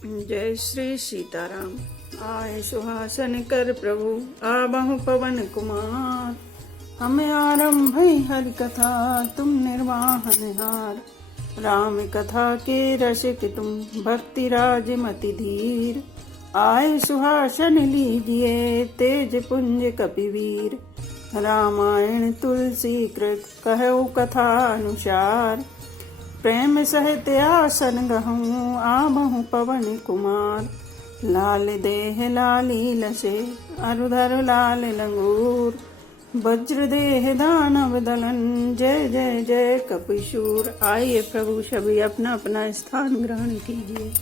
जय श्री सीताराम। आए सुहासन कर प्रभु आबहु पवन कुमार। हमें आरंभ हरि कथा तुम निर्वाहन हार। राम कथा के रसिक तुम भक्ति राज मति धीर। आए सुहासन लीजिए तेज पुंज कपिवीर। रामायण तुलसी कृत कहु कथा अनुसार। प्रेम सहित आसन गहूँ आबहु पवन कुमार। लाल देह लाली लसे अरुधर लाल लंगूर। वज्र देह दानव दलन जय जय जय कपिशूर। आइए प्रभु सभी अपना अपना स्थान ग्रहण कीजिए।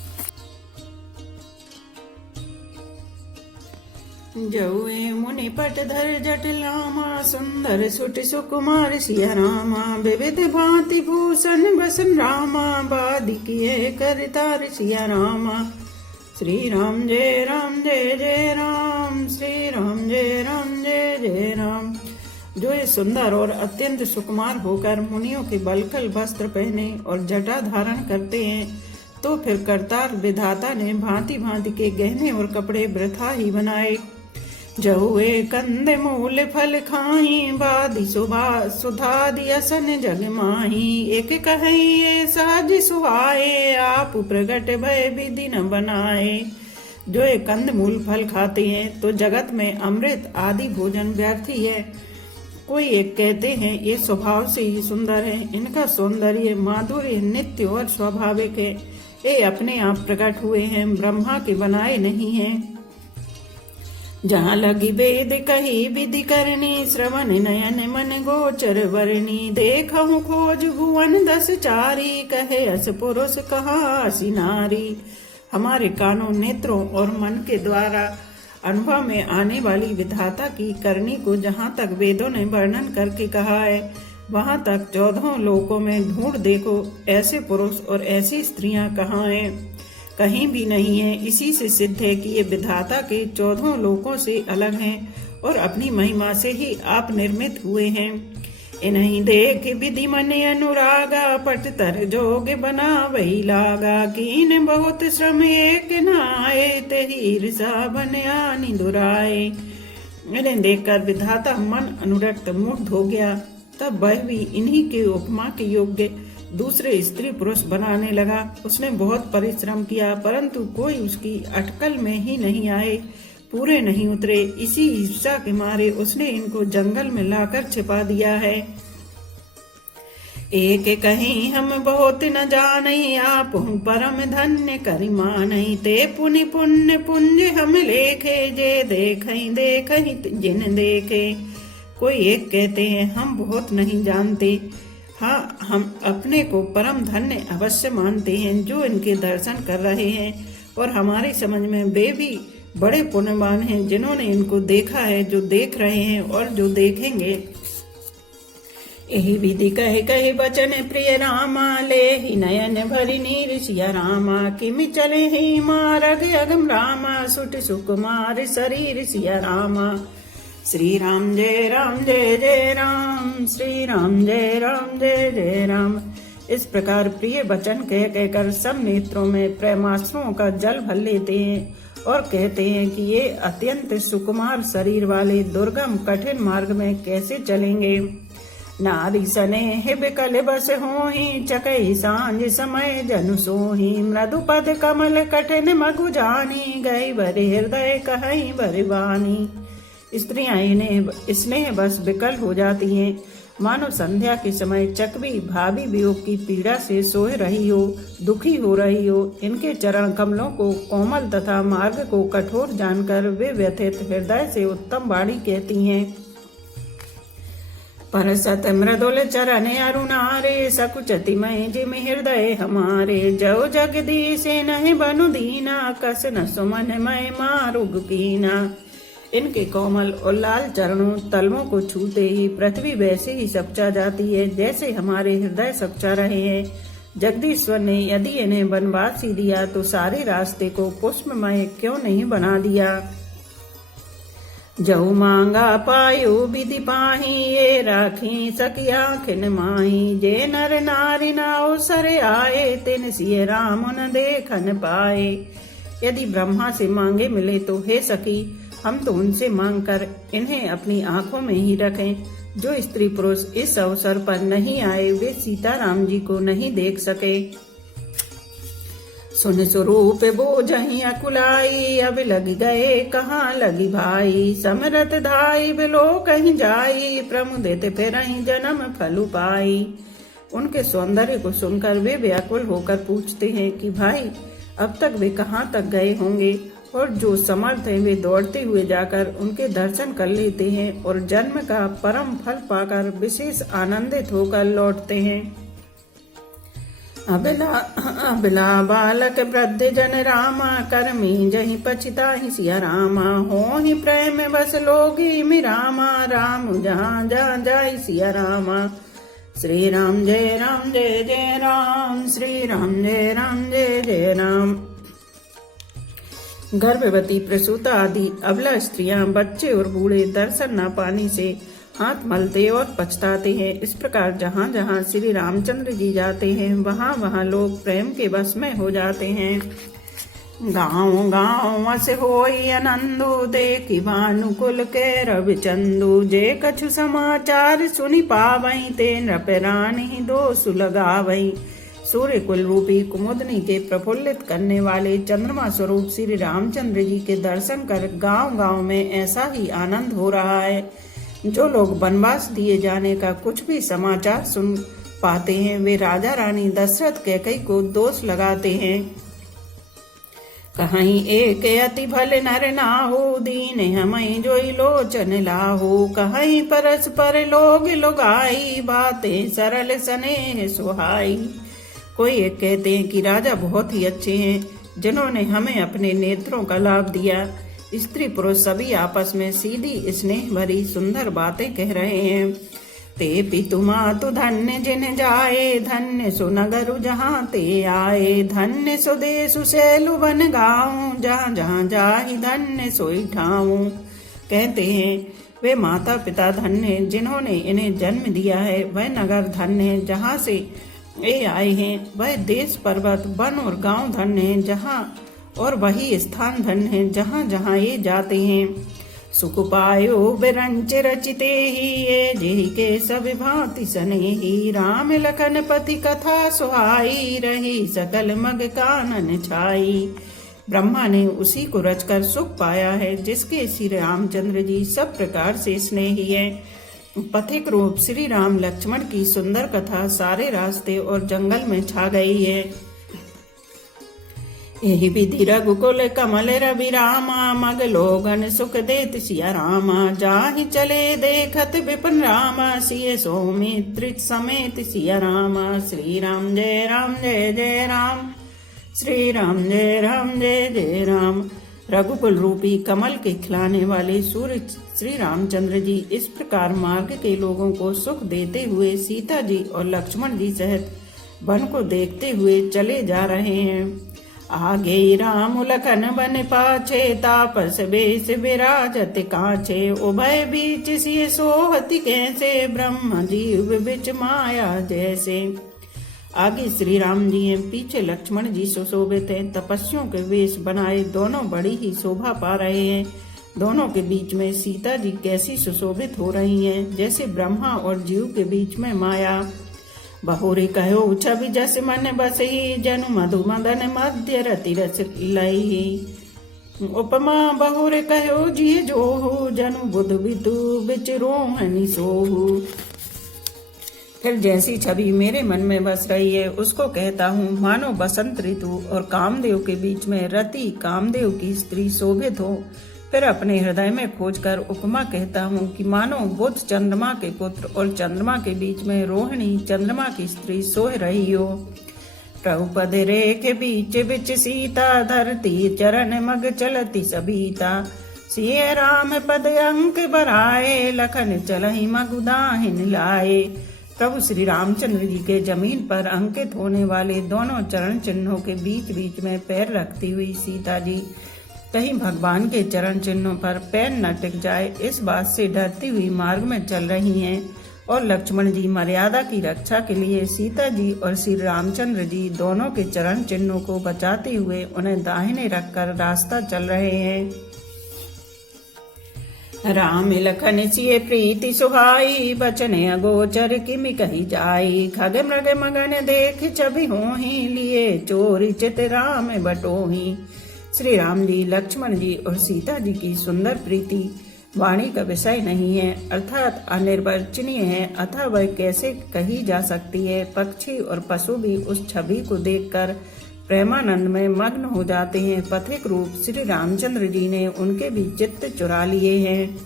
जौए मुनि पट धर जटिलामा सुंदर सुट सुकुमार सिया रामा। विविध भांति भूषण बसन रामा बादि किए करतार सिया रामा। श्री राम जय जय राम। श्री राम जय जय राम। जो ये सुंदर और अत्यंत सुकुमार होकर मुनियों के बलकल वस्त्र पहने और जटा धारण करते हैं, तो फिर करतार विधाता ने भांति भांति के गहने और कपड़े वृथा ही बनाए। जहुए कंद मूल फल खाई बादि सुधा दियसन जग माही। एक कहिए साज सुहाए आप प्रगट भय विधि न बनाए। जो ये कंद मूल फल खाते हैं तो जगत में अमृत आदि भोजन व्यर्थी है। कोई एक कहते हैं ये स्वभाव से ही सुंदर है, इनका सौंदर्य माधुर्य नित्य और स्वाभाविक है, ये अपने आप प्रकट हुए हैं, ब्रह्मा के बनाए नहीं हैं। जहाँ लगी वेद कही विधि करनी श्रवण नयन मन गोचर वरणी। देखहु खोज भुवन 10 चारी कहे अस पुरुष कहा असी नारी। हमारे कानों नेत्रों और मन के द्वारा अनुभव में आने वाली विधाता की करनी को जहाँ तक वेदों ने वर्णन करके कहा है, वहाँ तक 14 लोकों में ढूंढ देखो ऐसे पुरुष और ऐसी स्त्रियां कहाँ हैं। कहीं भी नहीं है। इसी से सिद्ध है कि ये विधाता के 14 लोकों से अलग हैं और अपनी महिमा से ही आप निर्मित हुए हैं। इन्हीं देख विधि मन अनुरागा पट तर जोग बना वही लागा। कीन बहुत श्रम एक नाए तेहि ईर्षा बन आनी दुराए। इन्हें देखकर विधाता मन अनुरक्त मुग्ध हो गया। तब वह भी इन्हीं के उपमा के योग्य दूसरे स्त्री पुरुष बनाने लगा। उसने बहुत परिश्रम किया परंतु कोई उसकी अटकल में ही नहीं आए, पूरे नहीं उतरे। इसी ईर्षा के मारे उसने इनको जंगल में लाकर छिपा दिया है। एक कहीं हम बहुत न जाने आप हूँ परम धन्य करिमानहि। ते पुनि पुण्य पुंज हम लेखे जे देखहि जिन देखे। कोई एक कहते हैं हम बहुत नहीं जानते, हाँ हम अपने को परम धन्य अवश्य मानते हैं जो इनके दर्शन कर रहे हैं, और हमारी समझ में वे भी बड़े पुण्यवान हैं जिन्होंने इनको देखा है, जो देख रहे हैं और जो देखेंगे। यही विधि कहे कहे बचन प्रिय रामा ले ही नयन भरि नीर सिया रामा। किमि चले ही मारग अगम रामा सुट सुकुमार शरीर सिया रामा। श्री राम जय जय राम। श्री राम जय जय राम। इस प्रकार प्रिय वचन कह कहकर सब नेत्रों में प्रेमाश्रुओं का जल भर लेते हैं और कहते हैं कि ये अत्यंत सुकुमार शरीर वाले दुर्गम कठिन मार्ग में कैसे चलेंगे। नारी सने बिकल बस होहि चकई सांझ समय जनु सोहि। मृदुपद कमल कठिन मगु जानी गई भरे हृदय कहीं भरे वानी। स्त्रियां इन्हें स्नेह बस विकल हो जाती हैं, मानो संध्या के समय चकवी भाभी वियोग की पीड़ा से सोए रही हो, दुखी हो रही हो। इनके चरण कमलों को कोमल तथा मार्ग को कठोर जानकर वे व्यथित हृदय से उत्तम वाणी कहती हैं। परसत मृदुल चरण अरुणारे सकुचति मय जिम हृदय हमारे। जव जगदीश नहीं बनु दीना कस न सुमन मय मारुग कीना। इनके कोमल और लाल चरणों तलवों को छूते ही पृथ्वी वैसे ही सपचा जाती है जैसे हमारे हृदय सपचा रहे हैं। जगदीश्वर ने यदि इन्हें वनवास ही दिया तो सारे रास्ते को पुष्पमय क्यों नहीं बना दिया। जऊ मांगा पायो विधि पाही ये राखी सकिया खिन माही। जे नर नारी नाव सर आए तिन सिय राम न देखन पाए। यदि ब्रह्मा से मांगे मिले तो हे सखी, हम तो उनसे मांग कर इन्हें अपनी आंखों में ही रखें। जो स्त्री पुरुष इस अवसर पर नहीं आए वे सीताराम जी को नहीं देख सके। सुन स्वरूप बोझहि अकुलाई, अब लग गए कहाँ लगी भाई। समरथ धाई बिलो कहीं जाई, प्रमुदित फिर जन्म फलु पाई। उनके सौंदर्य को सुनकर वे व्याकुल होकर पूछते हैं कि भाई अब तक वे कहाँ तक गए होंगे। और जो समर्थ हैं वे दौड़ते हुए जाकर उनके दर्शन कर लेते हैं और जन्म का परम फल पाकर विशेष आनंदित होकर लौटते हैं। अबला बालक वृद्ध जन रामा, कर्मी जहि पछिताहि सिया रामा। हो ही प्रेम बस लोगी मिरामा, राम जहाँ जहाँ जाय सिया रामा। श्री राम जय राम जय जय राम, श्री राम जय राम जय जय राम। गर्भवती, प्रसूता आदि अबला स्त्रियां, बच्चे और बूढ़े दर्शन न पाने से हाथ मलते और पछताते हैं। इस प्रकार जहाँ जहाँ श्री रामचंद्र जी जाते हैं वहाँ वहाँ लोग प्रेम के वश में हो जाते हैं। गाँव गाँव से होई आनंदो, देखी भानुकुल के रवि चंदू। जे कछु समाचार सुनि पावई, ते नृप रानी दोष लगावई। सूर्य कुल रूपी कुमुदनी के प्रफुल्लित करने वाले चंद्रमा स्वरूप श्री रामचंद्र जी के दर्शन कर गांव गांव में ऐसा ही आनंद हो रहा है। जो लोग वनवास दिए जाने का कुछ भी समाचार सुन पाते हैं वे राजा रानी दशरथ कैकेयी को दोष लगाते हैं। कहीं एक अति भल नर नाहु, दीन हमई जोई लोचन लाहु। कहीं परस्पर लोग लुगाई, बातें सरल स्नेह सुहाई। कोई एक कहते हैं कि राजा बहुत ही अच्छे हैं जिन्होंने हमें अपने नेत्रों का लाभ दिया। स्त्री पुरुष सभी आपस में सीधी स्नेह भरी सुंदर बातें कह रहे हैं। ते पितु मातु धन्य जिन जाए, धन्य सुनगरु जहाँ ते आए। धन्य सुदेशु सैलु वन गाँव, जहाँ जहाँ जाहि धन्य सोई ठाऊं। कहते हैं वे माता पिता धन्य जिन्होंने इन्हें जन्म दिया है, वह नगर धन्य जहाँ से ये आए हैं, वह देश पर्वत वन और गांव धन्य हैं जहाँ, और वही स्थान धन्य है जहाँ जहाँ ये जाते हैं। सुख पायो बिरंच रचिते ही, ये जेहि के सब भांति सनेही। राम लखन पति कथा सुहाई, रही सकल मग कानन छाई। ब्रह्मा ने उसी को रचकर सुख पाया है जिसके श्री रामचंद्र जी सब प्रकार से स्नेही है। पथिक रूप श्री राम लक्ष्मण की सुंदर कथा सारे रास्ते और जंगल में छा गई है। यही विधि रघुकुल कमल रवि रामा, मग लोगन सुख देत सिया रामा। जाहि चले देखत विपिन रामा, सिय सौमित्र समेत सिया रामा। श्री राम जय राम जय जय राम, श्री राम जय राम जय जय राम। रघुकुल रूपी कमल के खिलाने वाले सूर्य श्री रामचंद्र जी इस प्रकार मार्ग के लोगों को सुख देते हुए सीता जी और लक्ष्मण जी सहित वन को देखते हुए चले जा रहे हैं। आगे राम लखन बन पाछे, तापस बेस विराजत काछे। उभय बीच सिय सोहति कैसे, ब्रह्म जीव बिच माया जैसे। आगे श्री राम जी हैं, पीछे लक्ष्मण जी सुशोभित हैं। तपस्वियों के वेश बनाए दोनों बड़ी ही शोभा पा रहे हैं। दोनों के बीच में सीता जी कैसी सुशोभित हो रही हैं, जैसे ब्रह्मा और जीव के बीच में माया। बहुरी कहो छवि जस मन बसही, जनु मधु मदन मध्य रति रस लई। उपमा बहुरे कहो जिय जोहु, जनु बुध बितु बिच रोहनि सोहु। फिर जैसी छवि मेरे मन में बस रही है उसको कहता हूँ, मानो बसंत ऋतु और कामदेव के बीच में रति कामदेव की स्त्री शोभित हो। फिर अपने हृदय में खोजकर उपमा कहता हूँ कि मानो बुध चंद्रमा के पुत्र और चंद्रमा के बीच में रोहिणी चंद्रमा की स्त्री सोह रही हो। प्रभुपद रेख बीच बिच सीता, धरती चरण मग चलती सबीता। सिय राम पद अंक बराए, लखन चलहि मग दाहिन लाए। प्रभु श्री रामचंद्र जी के जमीन पर अंकित होने वाले दोनों चरण चिन्हों के बीच बीच में पैर रखती हुई सीता जी कहीं भगवान के चरण चिन्हों पर पैर न टिक जाए इस बात से डरती हुई मार्ग में चल रही हैं। और लक्ष्मण जी मर्यादा की रक्षा के लिए सीता जी और श्री रामचंद्र जी दोनों के चरण चिन्हों को बचाते हुए उन्हें दाहिने रखकर रास्ता चल रहे हैं। राम लखन सिय प्रीति सुहाई, बचने अगोचर किमि कही जाई। खग मृग मगन देख छवि होहि, लिए चोरी चित राम बटोही। श्री राम जी, लक्ष्मण जी और सीता जी की सुंदर प्रीति वाणी का विषय नहीं है, अर्थात अनिर्वचनीय है, अतः वह कैसे कही जा सकती है। पक्षी और पशु भी उस छवि को देखकर प्रेमानंद में मग्न हो जाते हैं। पथिक रूप श्री रामचंद्र जी ने उनके भी चित्त चुरा लिए हैं।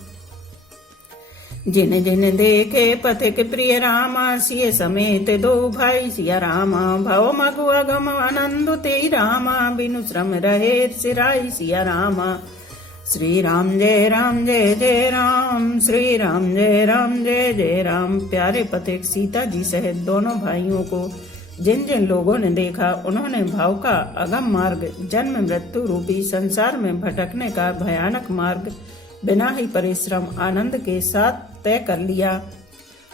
जिन जिन देखे पथिक प्रिय रामा, सिय समेत दो भाई सिया रामा। भव मगु अगम आनंद ते रामा, बिनु श्रम रहे सिराई सिया रामा। श्री राम जय जय राम, श्री राम जय जय राम। प्यारे पथिक सीता जी सहित दोनों भाइयों को जिन जिन लोगों ने देखा, उन्होंने भाव का अगम मार्ग, जन्म मृत्यु रूपी संसार में भटकने का भयानक मार्ग बिना ही परिश्रम आनंद के साथ तय कर लिया,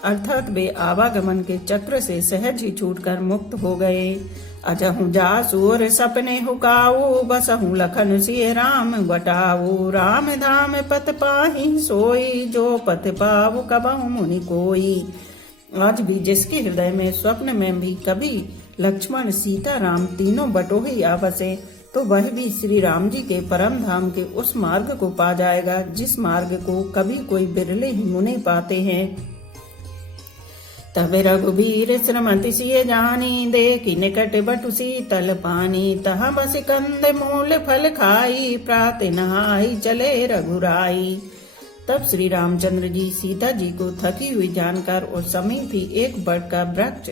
अर्थात वे आवागमन के चक्र से सहज ही छूटकर मुक्त हो गए। अजहु जासुर सपने हुकाऊ, बसहु लखन सिय राम बटाऊ। राम धाम पत पाहि सोई, जो पथ पाऊ कबहु मुनि कोई। आज भी जिसके हृदय में स्वप्न में भी कभी लक्ष्मण सीता राम तीनों बटोही आ बसे, तो वह भी श्री राम जी के परम धाम के उस मार्ग को पा जाएगा जिस मार्ग को कभी कोई बिरले ही मुनि पाते हैं। तब रघुबीर श्रमति सिय जानी, देखी निकट बटु शीतल पानी। तहाँ बस कंद मूल फल खाई, प्रात नहाई चले रघुराई। तब श्री रामचंद्र जी सीता जी को थकी हुई जानकर और समीप ही एक बड़ का वृक्ष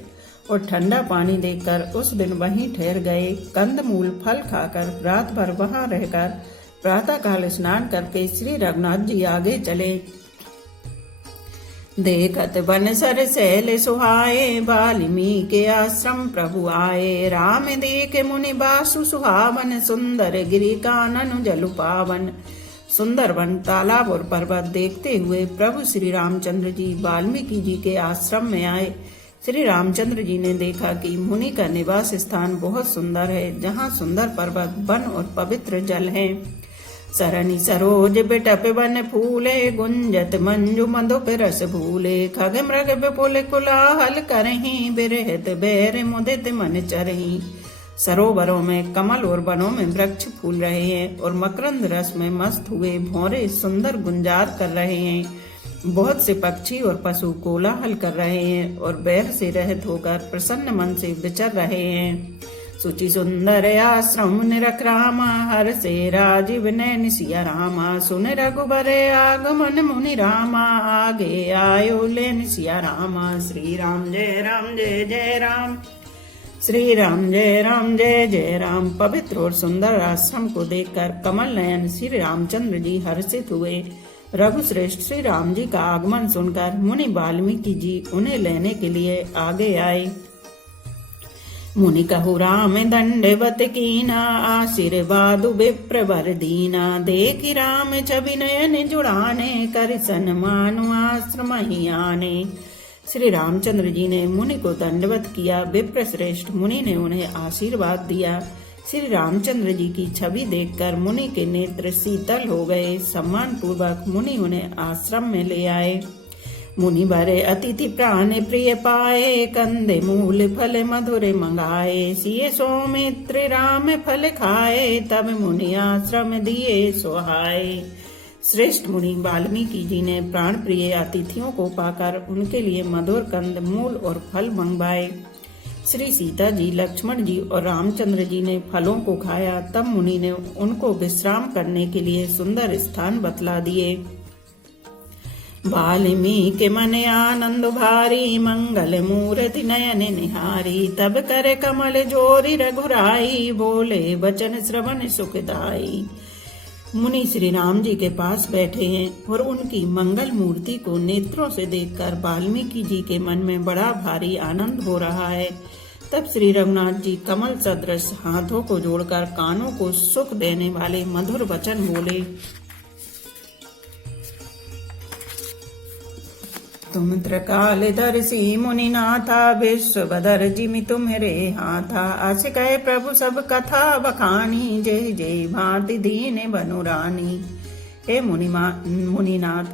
और ठंडा पानी देखकर उस दिन वहीं ठहर गए। कंद मूल फल खाकर रात भर वहां रहकर प्रातः काल स्नान करके श्री रघुनाथ जी आगे चले। देखत बन सर सैल सुहाए, वाल्मीकि आश्रम प्रभु आए। राम देख मुनि बासु सुहावन, सुंदर गिरि कानन जलु पावन। सुंदर वन, तालाब और पर्वत देखते हुए प्रभु श्री रामचंद्र जी वाल्मीकि जी के आश्रम में आए। श्री रामचंद्र जी ने देखा कि मुनि का निवास स्थान बहुत सुंदर है, जहाँ सुंदर पर्वत, वन और पवित्र जल हैं। सरनि सरोज बिटप वन फूले, गुंजत मंजु मधुप रस भूले। खग मृग विपुल कुलाहल करहीं, बिरहत बैर मुदित मन चरहीं। सरोवरों में कमल और वनों में वृक्ष फूल रहे हैं और मकरंद रस में मस्त हुए भौरे सुंदर गुंजार कर रहे हैं। बहुत से पक्षी और पशु कोलाहल कर रहे हैं और बैर से रहित होकर प्रसन्न मन से विचर रहे हैं। सुचि सुंदर आश्रम निरख रामा, हर से राजीव नैन सिया रामा। सुन रघुबर आगमन मुनि रामा, आगे आयो लेन सिया रामा। श्री राम जय जय राम, श्री राम जय राम। पवित्र और सुंदर आश्रम को देखकर कमल नयन श्री रामचंद्र जी हर्षित हुए। रघुश्रेष्ठ श्री राम जी का आगमन सुनकर मुनि वाल्मीकि जी उन्हें लेने के लिए आगे आए। मुनि कहु राम दंडवत कीना, आशीर्वाद विप्रवर दीना। देखि राम छवि नयन जुड़ाने, कर सन्मान आश्रम ही आने। श्री रामचंद्र जी ने मुनि को दंडवत किया। विप्र श्रेष्ठ मुनि ने उन्हें आशीर्वाद दिया। श्री रामचंद्र जी की छवि देखकर मुनि के नेत्र शीतल हो गए। सम्मान पूर्वक मुनि उन्हें आश्रम में ले आए। मुनि बरे अतिथि प्राण प्रिय पाए, कंदे मूल फल मधुर मंगाए। सिए सौमित्र राम फल खाए, तब मुनि आश्रम दिए सोहाए। श्रेष्ठ मुनि वाल्मीकि जी ने प्राण प्रिय अतिथियों को पाकर उनके लिए मधुर कंद मूल और फल मंगवाए। श्री सीता जी, लक्ष्मण जी और रामचंद्र जी ने फलों को खाया। तब मुनि ने उनको विश्राम करने के लिए सुंदर स्थान बतला दिए। वाल्मीकि मन आनंद भारी, मंगल मूर्ति नयन निहारी। तब करे कमल जोरी रघुराई, बोले वचन श्रवण सुखदाई। मुनि श्री राम जी के पास बैठे हैं और उनकी मंगल मूर्ति को नेत्रों से देखकर वाल्मीकि जी के मन में बड़ा भारी आनंद हो रहा है। तब श्री रघुनाथ जी कमल सदृश हाथों को जोड़कर कानों को सुख देने वाले मधुर वचन बोले। तुम त्रिकालदर्शी मुनिनाथा विश्वभदर जिमि तुम्हारे हाथा। अस कहे प्रभु सब कथा बखानी जय जय भारती दीन बनुरानी। हे मुनिनाथ,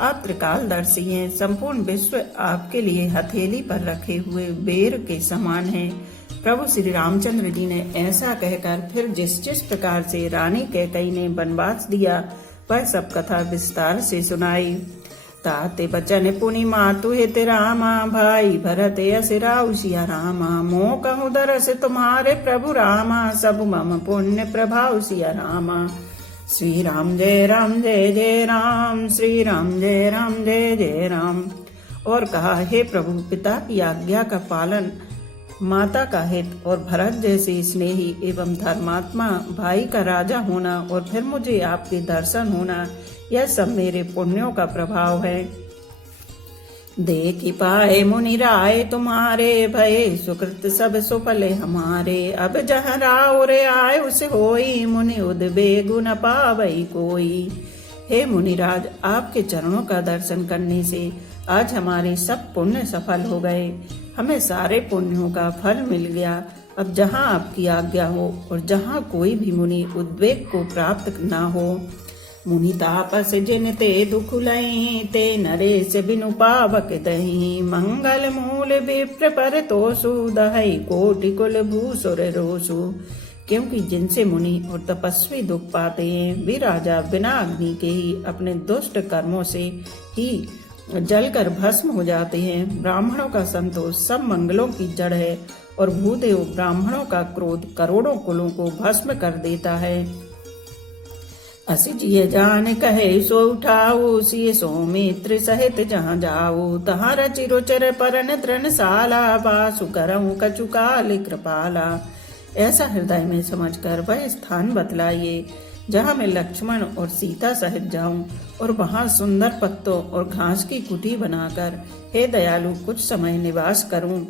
आप त्रिकालदर्शी हैं। संपूर्ण विश्व आपके लिए हथेली पर रखे हुए बेर के समान है। प्रभु श्री रामचंद्र जी ने ऐसा कहकर फिर जिस जिस प्रकार से रानी कैकेयी ने वनवास दिया वह सब कथा विस्तार से सुनाई। ताते बचन पुनि मातु हित रामा, भाई भरत यस राउ सिया रामा। मोह कहूँ दरस तुम्हारे प्रभु रामा, सब मम पुण्य प्रभाव सिया रामा। श्री राम जय जय राम, श्री राम जय जय राम। और कहा, हे प्रभु, पिता की आज्ञा का पालन, माता का हित और भरत जैसे स्नेही एवं धर्मात्मा भाई का राजा होना और फिर मुझे आपके दर्शन होना, यह सब मेरे पुण्यों का प्रभाव है। देखि पाए मुनि राय तुम्हारे, भय सुकृत सब सुफले हमारे। अब जहाँ राव रे आए उसे होई, मुनि उद्वेग न पावई कोई। हे मुनिराज, आपके चरणों का दर्शन करने से आज हमारे सब पुण्य सफल हो गए। हमें सारे पुण्यों का फल मिल गया। अब जहाँ आपकी आज्ञा हो और जहाँ कोई भी मुनि उद्वेग को प्राप्त न हो। मुनि तापस जिन ते दुख लई, ते नरेश बिनु पावक दही। मंगल मूल विप्र पर तोसु, दहई कोटि कुल भूसुर रोसु। क्योंकि जिनसे मुनि और तपस्वी दुख पाते हैं वे राजा बिना अग्नि के ही अपने दुष्ट कर्मों से ही जलकर भस्म हो जाते हैं। ब्राह्मणों का संतोष सब मंगलों की जड़ है और भूदेव ब्राह्मणों का क्रोध करोड़ों कुलों को भस्म कर देता है। असी जिय जान कहे सो उठाऊ, सिय सौमित्र सहित जहाँ जाऊ। तहाँ रचि रुचर परन तृणशाला, वासु करऊँ कछु काल कृपाला। ऐसा हृदय में समझकर वह स्थान बतलाइए जहाँ मैं लक्ष्मण और सीता सहित जाऊं और वहाँ सुंदर पत्तों और घास की कुटी बनाकर हे दयालु कुछ समय निवास करूं।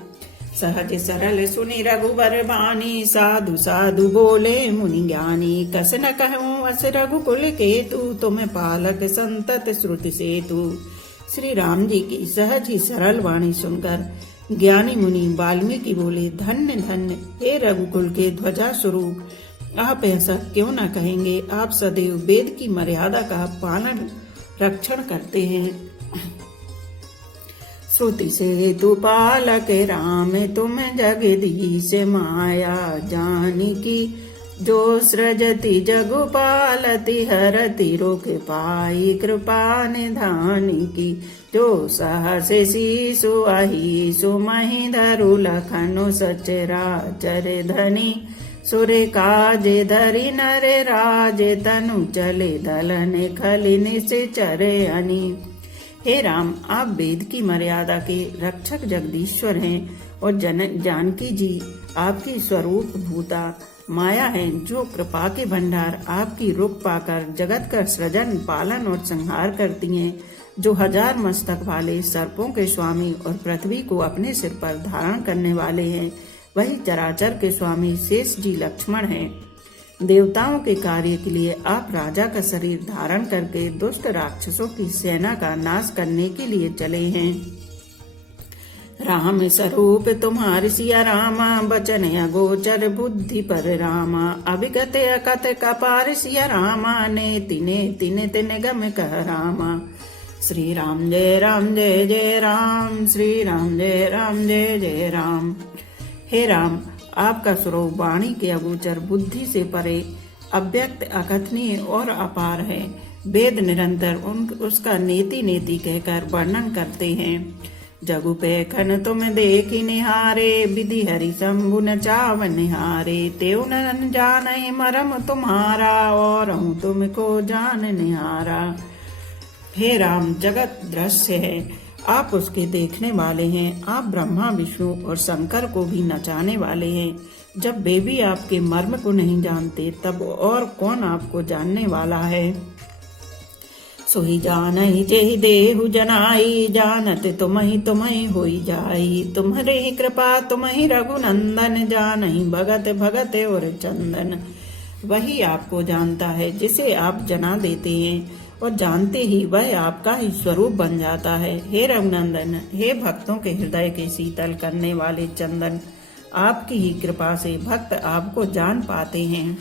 सहज सरल सुनि रघुबर बानी, साधु साधु बोले मुनि ज्ञानी। कस न कहूँ अस रघुकुल केतु, तुम पालक संतत श्रुति सेतु। श्री राम जी की सहज ही सरल वाणी सुनकर ज्ञानी मुनि वाल्मीकि बोले, धन्य धन्य हे रघुकुल के ध्वजा स्वरूप, आप ऐसा क्यों न कहेंगे। आप सदैव वेद की मर्यादा का पालन रक्षण करते हैं। श्रुति से तु पालक राम, तुम जगदीश माया जानकी। जो सृजति जगु पालति, हरति रोक पाई कृपा निधान की। जो सहस शीशु अहिषु मही धरु, लखनु सचराचर धनी। सुरे काजे धरि नरे राजे, तनु चले दलन खलि निश्चरे अनी। हे राम, आप वेद की मर्यादा के रक्षक जगदीश्वर हैं और जानकी जी आपकी स्वरूप भूता माया है, जो कृपा के भंडार आपकी रुक पाकर जगत का सृजन पालन और संहार करती हैं। जो 1000 मस्तक वाले सर्पों के स्वामी और पृथ्वी को अपने सिर पर धारण करने वाले हैं, वही चराचर के स्वामी शेष जी लक्ष्मण हैं। देवताओं के कार्य के लिए आप राजा का शरीर धारण करके दुष्ट राक्षसों की सेना का नाश करने के लिए चले हैं। राम स्वरूप तुम्हार सिया रामा, बचन अगोचर बुद्धि पर रामा। अभिगत अकथ कपार सिया रामा, ने तिने तिने गम कह रामा। श्री राम जय जय राम, श्री राम जय जय राम। हे राम, आपका स्वरूप वाणी के अगोचर बुद्धि से परे अव्यक्त अकथनीय और अपार है। वेद निरंतर उसका नेति नेति कहकर वर्णन करते हैं। जगु पेखन तुम देखि निहारे, विधि हरि शंभु न चावन निहारे। तेउ न जाने मरम तुम्हारा, और हूँ तुमको जान निहारा। हे राम, जगत दृश्य है, आप उसके देखने वाले हैं। आप ब्रह्मा विष्णु और शंकर को भी नचाने वाले हैं। जब वे भी आपके मर्म को नहीं जानते, तब और कौन आपको जानने वाला है। सोई जानहि जेहि देहु जनाई, जानत तुम्हि होई जाई। तुम्हारे ही कृपा तुम्हि रघुनंदन, जानहि भगत भगत और चंदन। वही आपको जानता है जिसे आप जना देते हैं, और जानते ही वह आपका ही स्वरूप बन जाता है। हे रघुनंदन, हे भक्तों के हृदय के शीतल करने वाले चंदन, आपकी ही कृपा से भक्त आपको जान पाते हैं।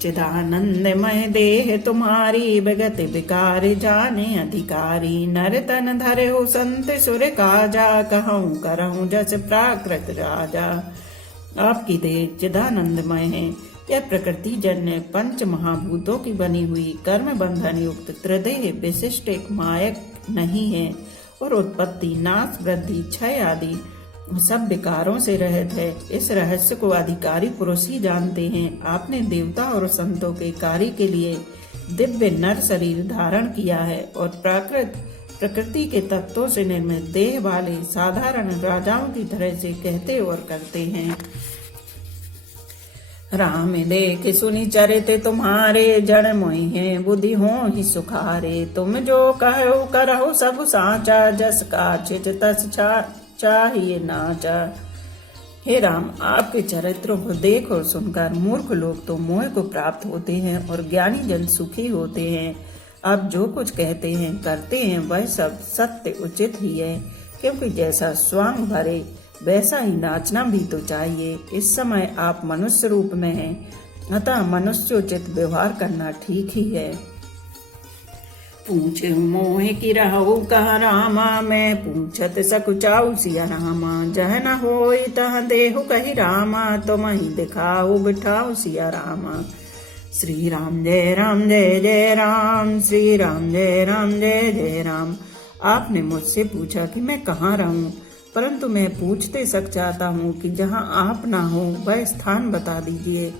चिदानंदमय देह तुम्हारी, विगत विकार जाने अधिकारी। नर तन धरे हो संत सुर काजा, कहूँ करहूँ जस प्राकृत राजा। आपकी देह चिदानंदमय है। यह प्रकृति जन्य पंच महाभूतों की बनी हुई कर्म बंधन युक्त त्रिदेह विशिष्ट एक मायक नहीं है, और उत्पत्ति नाश वृद्धि क्षय आदि सब विकारों से रहित है। इस रहस्य को अधिकारी पुरुष ही जानते हैं। आपने देवता और संतों के कार्य के लिए दिव्य नर शरीर धारण किया है, और प्रकृति के तत्वों से निर्मित देह वाले साधारण राजाओं की तरह से कहते और करते हैं। राम देख सुनि चरित तुम्हारे, जड़ मोहि बुद्धि हो ही सुखारे। तुम जो कहो करहु सब साचा, जस काचित तस चाहिए नाचा। हे राम, आपके चरित्रों को देख और सुनकर मूर्ख लोग तो मोह को प्राप्त होते हैं, और ज्ञानी जन सुखी होते हैं। आप जो कुछ कहते हैं करते हैं वह सब सत्य उचित ही है, क्योंकि जैसा स्वांग भरे वैसा ही नाचना भी तो चाहिए। इस समय आप मनुष्य रूप में हैं, अतः मनुष्योचित व्यवहार करना ठीक ही है। पूछे मोह की रहु कह रामा, मैं पूछत सकुचाऊ सिया रामा। जह न होई तह देहु कही रामा, तुम ही दिखाओ बिठाओ सिया रामा। श्री राम जय राम जय जय राम, श्री राम जय राम जय जय राम। आपने मुझसे पूछा कि मैं कहाँ रहूं, परंतु मैं पूछते सक चाहता हूँ कि जहाँ आप ना हो वह स्थान बता दीजिए,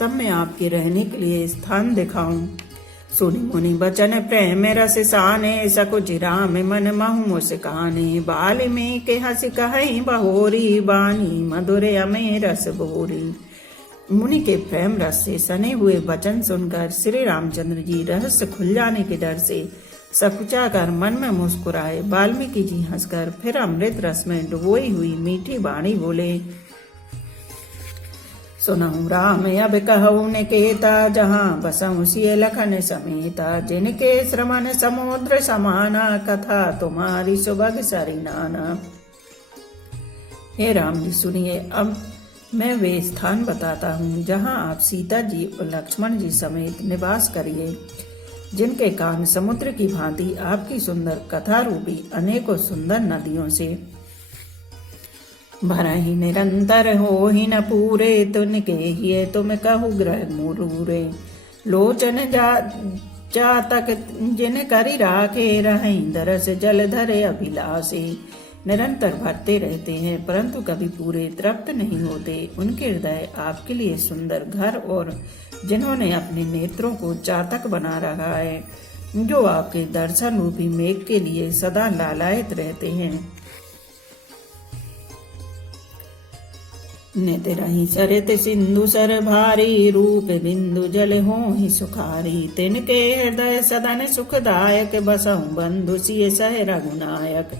तब मैं आपके रहने के लिए स्थान दिखाऊं। सुनि मुनि बचन प्रेम रस साने, सकुच राम मन महु मुस्काने। बाल्मीकि हंस कहि बहोरी, बानी मधुर अमे रस बोरी। मुनि के प्रेम रस से सने हुए वचन सुनकर श्री रामचंद्र जी रहस्य खुल जाने के डर से सकुचा कर मन में मुस्कुराए। वाल्मीकि जी हंसकर फिर अमृत रस में डुबोई हुई मीठी वाणी बोले। सुनहु राम अब कहु निकेता, जहाँ बसहु सिय लखन समेता। जिनके श्रवण समुद्र समाना, कथा तुम्हारी सुभग सरी नाना। हे राम जी सुनिए, अब मैं वे स्थान बताता हूँ जहाँ आप सीता जी और लक्ष्मण जी समेत निवास करिए, जिनके कान समुद्र की भांति आपकी सुंदर कथा रूपी अनेकों सुंदर नदियों से भरा ही निरंतर हो ही न पूरे। तुनके ही तुम कहु ग्रह मुरूरे। लोचन जा तक जिन करी राखे, रहि दरस जल धरे अभिलाषे। निरंतर भरते रहते हैं परंतु कभी पूरे तृप्त नहीं होते। उनके हृदय आपके लिए सुंदर घर, और जिन्होंने अपने नेत्रों को चातक बना रखा है, जो आपके दर्शन रूपी मेघ के लिए सदा लालायित रहते हैं। नित रही सरित सिंधु सर भारी, रूप बिंदु जल हो ही सुखारी। तिनके हृदय सदन सुखदायक, बसहु बंधु सिय सह रघुनायक।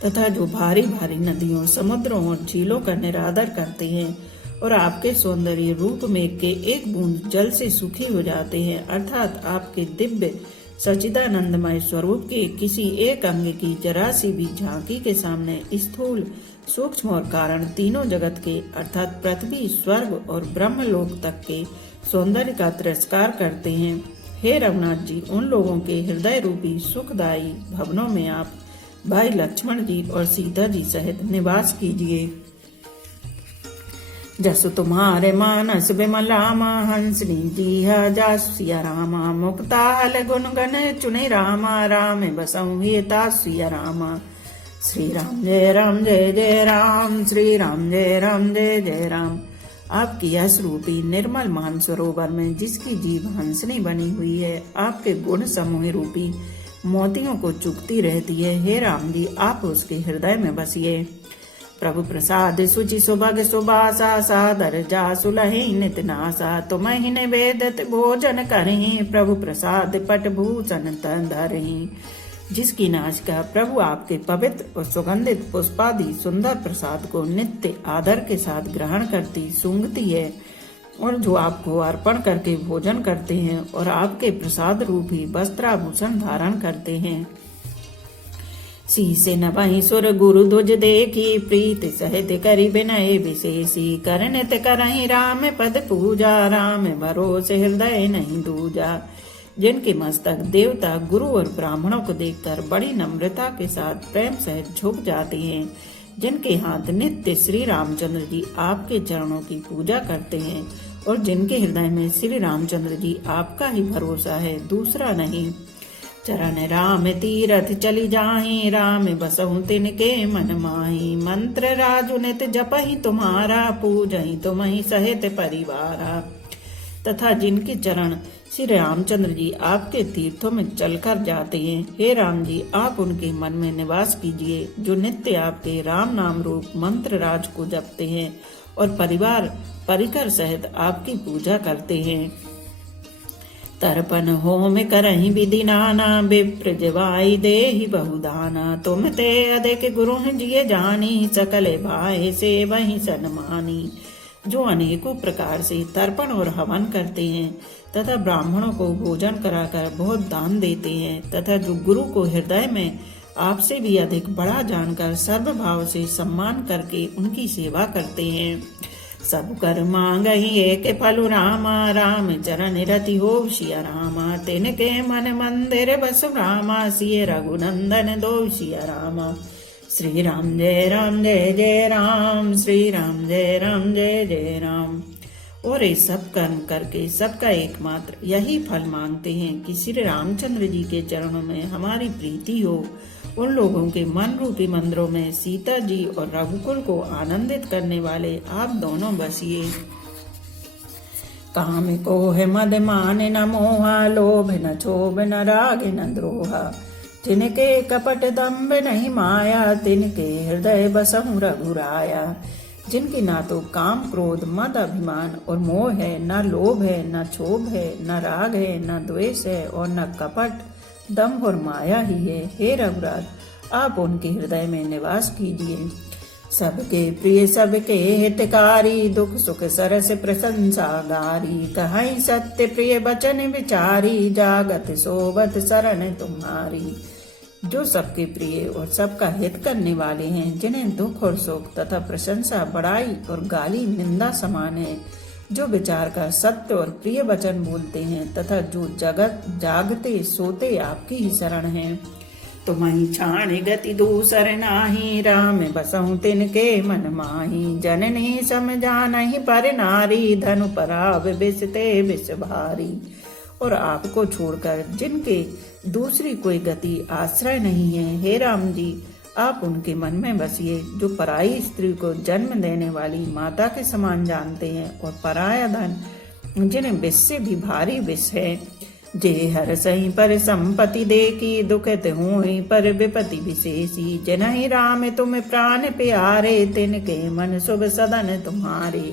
तथा जो भारी भारी नदियों, समुद्रों और झीलों का निरादर करते हैं, और आपके सौंदर्य रूप में के एक बूंद जल से सुखी हो जाते हैं, अर्थात आपके दिव्य सच्चिदानंदमय स्वरूप के किसी एक अंग की जरा सी भी झांकी के सामने स्थूल, सूक्ष्म और कारण तीनों जगत के अर्थात पृथ्वी, स्वर्ग और ब्रह्मलोक तक के सौंदर्य का तिरस्कार करते हैं। हे रघुनाथ जी, उन लोगों के हृदय रूपी सुखदायी भवनों में आप भाई लक्ष्मण जी और सीता जी सहित निवास कीजिए। जसु तुम्हारे मानस विमल रामा, हंसनी जी जासु सिया रामा। मुक्ताल गुण गण चुने रामा, राम बसहु हिता सिया रामा। श्री राम जय राम जय जय राम, श्री राम जय राम जय जय राम। आपकी यश रूपी निर्मल मान सरोवर में जिसकी जीव हंसनी बनी हुई है, आपके गुण समूह रूपी मोतियों को चुगती रहती है। हे राम जी, आप उसके हृदय में बसिए। प्रभु प्रसाद सुचि सुभग सुबासा, सादर जा सुलहि नित नासा। तुम ही निवेदित भोजन करहि, प्रभु प्रसाद पट भूषण तन धरहि। जिसकी नासिका प्रभु आपके पवित्र और सुगंधित पुष्पादि सुंदर प्रसाद को नित्य आदर के साथ ग्रहण करती सूंघती है, और जो आपको अर्पण करके भोजन करते हैं और आपके प्रसाद रूपी वस्त्राभूषण धारण करते हैं। शीसे नभहि सुर गुरु ध्वज देखी, प्रीत सहित करि विनय विशेषी। करनित करहि राम पद पूजा, राम भरोसे हृदय नहीं दूजा। जिनके मस्तक देवता गुरु और ब्राह्मणों को देखकर बड़ी नम्रता के साथ प्रेम सहित झुक जाते हैं, जिनके हाथ नित्य श्री रामचंद्र जी आपके चरणों की पूजा करते हैं और जिनके हृदय में श्री रामचंद्र जी आपका ही भरोसा है, दूसरा नहीं। चरण राम तीरथ चली जाहि, राम बसहु तिनके मन माहि। मंत्र राजु नित जपहि तुम्हारा, पूजहि तुम्हि सहित परिवारा। तथा जिनके चरण श्री रामचंद्र जी आपके तीर्थों में चलकर जाते हैं, हे राम जी आप उनके मन में निवास कीजिए, जो नित्य आपके राम नाम रूप मंत्र राज को जपते हैं और परिवार परिकर सहित आपकी पूजा करते हैं। तर्पण होम करहि विधि नाना, विप्र जवाई देहि बहुदाना। तुम ते अधिक गुरु जिये जानी, सकल भाई से वही सन्मानी। जो अनेकों प्रकार से तर्पण और हवन करते हैं तथा ब्राह्मणों को भोजन कराकर बहुत दान देते हैं, तथा जो गुरु को हृदय में आपसे भी अधिक बड़ा जानकर सर्वभाव से सम्मान करके उनकी सेवा करते हैं। सब कर मांगहि एक फलु रामा, राम चरण रति हो सिया रामा। तिनके मन मंदिर बस रामा, सिय रघुनंदन दो सिया रामा। श्री राम जय जय राम, श्री राम जय जय राम। और ये सब कर्म करके सबका एकमात्र यही फल मांगते हैं कि श्री रामचंद्र जी के चरणों में हमारी प्रीति हो। उन लोगों के मन रूपी मंदिरों में सीता जी और रघुकुल को आनंदित करने वाले आप दोनों बसिए। काम को है मद मान न मोहा, लोभ न क्षोभ न राग न द्रोहा। तिनके कपट दम्भ नहीं माया, तिनके हृदय बसहु रघुराया। जिनकी ना तो काम क्रोध मद अभिमान और मोह है, न लोभ है, न क्षोभ है, न राग है, न द्वेष है और न कपट दम्भ और माया ही है। हे रघुराज आप उनके हृदय में निवास कीजिए। सबके प्रिय सबके हितकारी, दुख सुख सरस प्रशंसा गारी। कहीं सत्य प्रिय वचन विचारी, जागत सोबत शरण तुम्हारी। जो सबके प्रिय और सबका हित करने वाले हैं, जिन्हें दुख और सुख तथा प्रशंसा बड़ाई और गाली निंदा समान है, जो विचार कर सत्य और प्रिय वचन बोलते हैं तथा जो जगत जागते सोते आपकी ही शरण है। तुम्हि छाण गति दूसर नाही, राम बसहु तिनके मन माही। जननी समझानहि पर नारी, धनु पराव बिसते बिस भारी। और आपको छोड़कर जिनके दूसरी कोई गति आश्रय नहीं है, हे राम जी आप उनके मन में बसिए, जो पराई स्त्री को जन्म देने वाली माता के समान जानते हैं और पराया धन जिन्हें विष से भी भारी विष है। जे हर सही पर संपत्ति देखी, दुखित हुई पर विपत्ति विशेषी। जनहि राम तुम प्राण प्यारे, तिनके मन शुभ सदन तुम्हारे।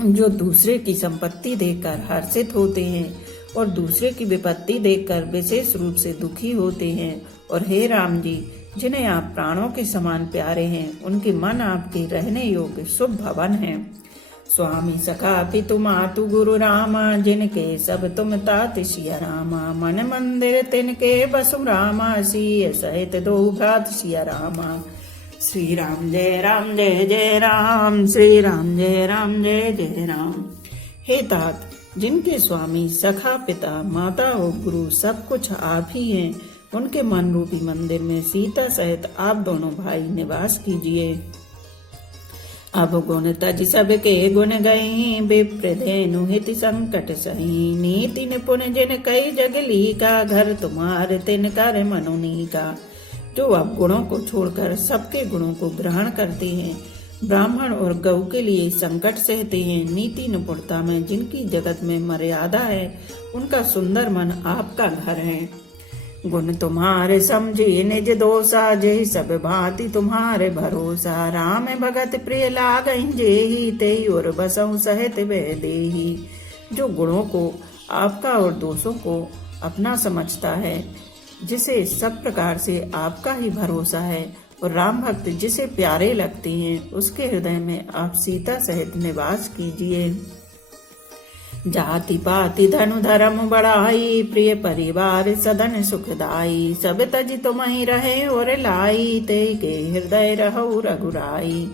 जो दूसरे की संपत्ति देखकर हर्षित होते हैं और दूसरे की विपत्ति देखकर विशेष रूप से दुखी होते हैं। और हे राम जी जिन्हें आप प्राणों के समान प्यारे हैं, उनके मन आपके रहने योग्य शुभ भवन है। स्वामी सखा पितु मातु गुरु रामा, जिनके सब तुम तात सिया रामा। मन मंदिर तिनके बसु रामा, सिय सहित दो भ्रात सिया रामा। श्री राम जय जय राम, श्री राम जय जय राम। हे तात जिनके स्वामी सखा पिता माता और गुरु सब कुछ आप ही हैं, उनके मन रूपी मंदिर में सीता सहित आप दोनों भाई निवास कीजिए। अब गुण तज सबके गुण गई, विप्र धेनु हित संकट सही। नीति निपुण जिन कई जगली का, घर तुम्हारे तिन कर मनुनी का। जो अब गुणों को छोड़कर सबके गुणों को ग्रहण करते हैं, ब्राह्मण और गौ के लिए संकट सहते हैं, नीति निपुणता में जिनकी जगत में मर्यादा है, उनका सुंदर मन आपका घर है। गुण तुम्हारे समझे निज दोषा, जय सब भांति तुम्हारे भरोसा। राम भगत प्रिय लागहि जेहि, तेहि और बसहु सहित वह देहि। जो गुणों को आपका और दोषों को अपना समझता है, जिसे सब प्रकार से आपका ही भरोसा है और राम भक्त जिसे प्यारे लगते हैं उसके हृदय में आप सीता सहित निवास कीजिए। जाति पाति धनु धर्म बढ़ाई, प्रिय परिवार सदन सुखदाई। सब तज तुम ही रहे और लाई, ते के हृदय रहो रघुराई।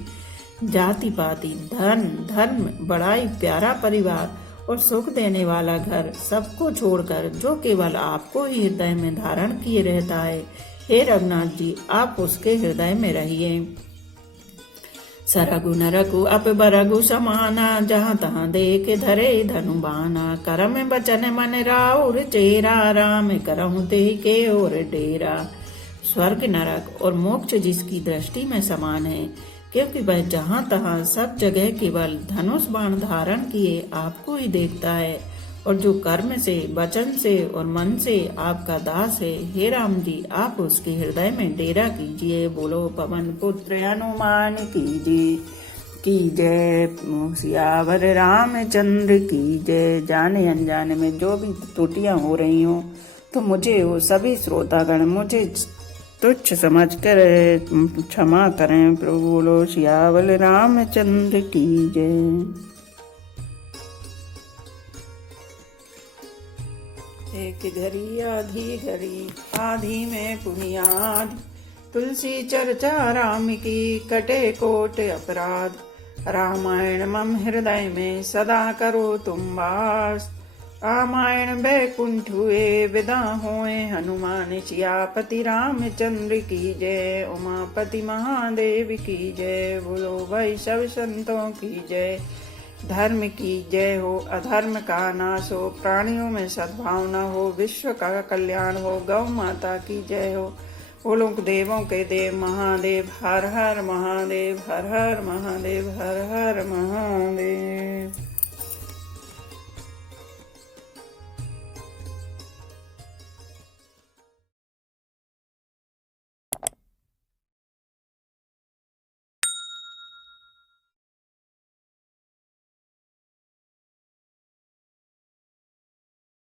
जाति पाति धन धर्म बढ़ाई, प्यारा परिवार और सुख देने वाला घर सबको छोड़कर जो केवल आपको ही हृदय में धारण किए रहता है, हे रघुनाथ जी आप उसके हृदय में रहिए। सरगु नरगु अप बरगु समाना, जहाँ तहाँ देख धरे धनु बाना। करम बचन मन राउर चेरा, राम करहु ते के और डेरा। स्वर्ग नरक और मोक्ष जिसकी दृष्टि में समान है, क्योंकि वह जहाँ तहाँ सब जगह केवल धनुष बाण धारण किए आपको ही देखता है, और जो कर्म से वचन से और मन से आपका दास है, हे राम जी आप उसके हृदय में डेरा कीजिए। बोलो पवन पुत्र हनुमान की जय। सियावर रामचंद्र की जय। जाने अनजाने में जो भी त्रुटियां हो रही हो तो मुझे वो सभी श्रोतागण मुझे तुच्छ समझकर क्षमा करें। प्रभु बोलो सियावर रामचंद्र की जय। एक घड़ी आधी में पुनियाद, तुलसी चर्चा राम की कटे कोट अपराध। रामायण मम हृदय में सदा करो तुम वास। रामायण बैकुंठ हुए विदा होए हनुमान। सियापति रामचंद्र की जय। उमापति महादेव की जय। बोलो भाई सब संतों की जय। धर्म की जय हो, अधर्म का नाश हो, प्राणियों में सद्भावना हो, विश्व का कल्याण हो, गौ माता की जय हो। बोलो देवों के देव महादेव हर हर महादेव, हर हर महादेव, हर हर महादेव।